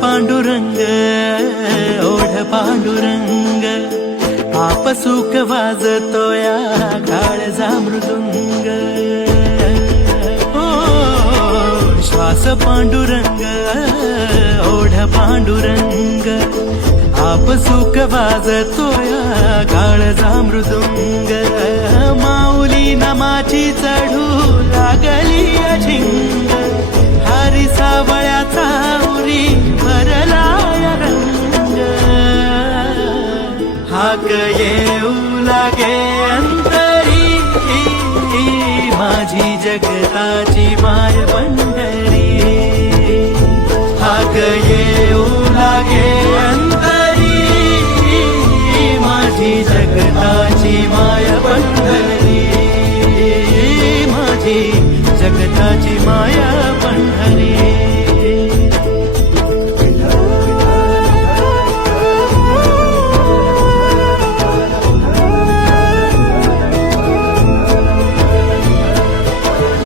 पांडुरंग ओढ पांडुरंग आप सुख वाजतो या काळजा मृदुंग श्वास पांडुरंग ओढ पांडुरंग आप सुख वाजतो या काळजा मृदुंग माऊली नमाची चढू लागली अझिंग हरी सावळ्याचा उरी भरला रंग हाक येऊ लागे अंतरी माझी जगताची माय पंढरी हाक येऊ लागे अंतरी माझी जगताची माय पंढरी माझी जगताची माया